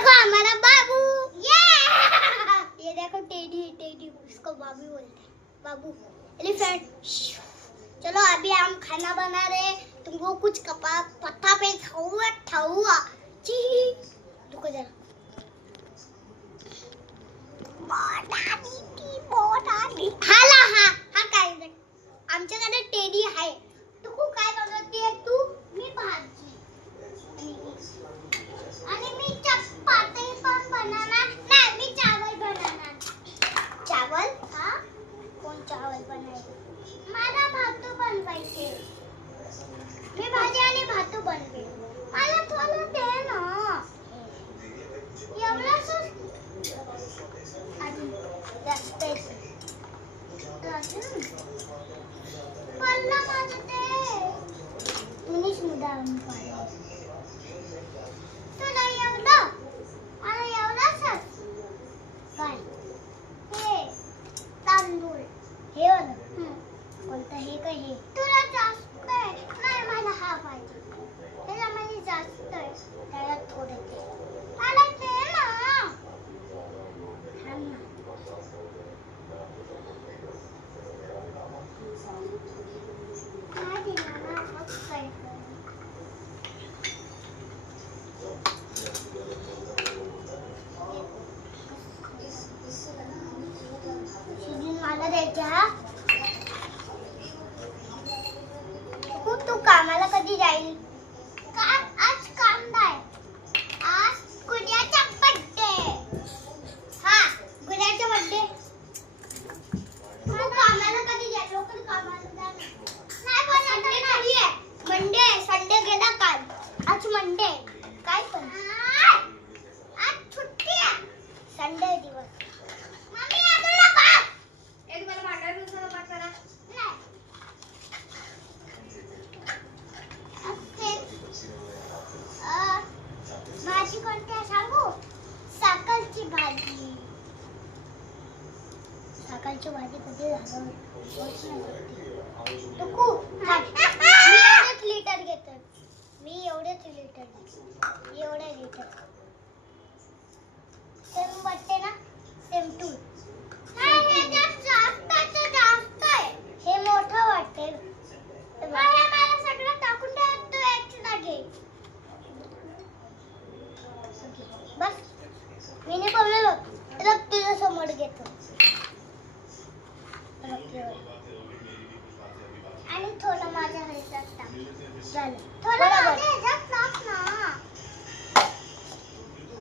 देखो हमारा बाबू, ये देखो टेडी टेडी, उसको बाबू बोलते हैं, बाबू एलिफेंट। चलो अभी हम खाना बना रहे, तुमको कुछ पत्ता पे ठाऊआ जी, रुको जरा। हाला हा काय आमच्याकडे टेडी आहे। तू काय बघतेय तू? मी भाजी आणि मी चपाती पण बनवणार नाही, मी चावल बनवणार। चावल? हा, कोण चावल बनवायचे? मला भातू बनवायचे। मी भाजी आणि भातू बनवे। मला थोडं दे ना, एवढंच अजून जास्त पल्ला माझं ते मुनीश मुदाम पाहिजे तुला एवढं, मला एवढंच काय हे तांदूळ हे वाला कोणतं हे काय हे तुला जास्त आहे नाही, मला हा पाहिजे, त्याला मला जास्त आहे, त्याला थोडे दे, मला दे ना, थांब ना। मला द्यायच्या तू कामाला कधी जाईल? आज काम नाही, आज गुड्याचा बर्थडे। हा, गुड्याचा बर्थडे। तू कामाला कधी जाईल? लोकल कामाला जा नाही, पण संडे नाही आहे, मंडे, संडे गेला काल, आज मंडे काय पण आज सुट्टी आहे, संडे दिवस। मम्मी आजला बाप एक मला भांडा दुसरा बात करा नाही भाजी कोणती आहे सांगू? साकरची भाजी। साकरची भाजी कधी झालं टुकू, मी एवढेच लिटर घेतो, मी एवढेच लिटर घेतो, एवढे लिटर सेम वाटते ना, सेम टू जास्त आहे, हे मोठं वाटते, मला सगळं टाकून दे, तू एक्स्ट्रा घे बस। मी नाही बोललो, तुझ्या समोर घेतो आणि थोडं माझ्या ह्याच्यात टाक, झालं, थोडं माझ्या ह्याच्यात टाक ना।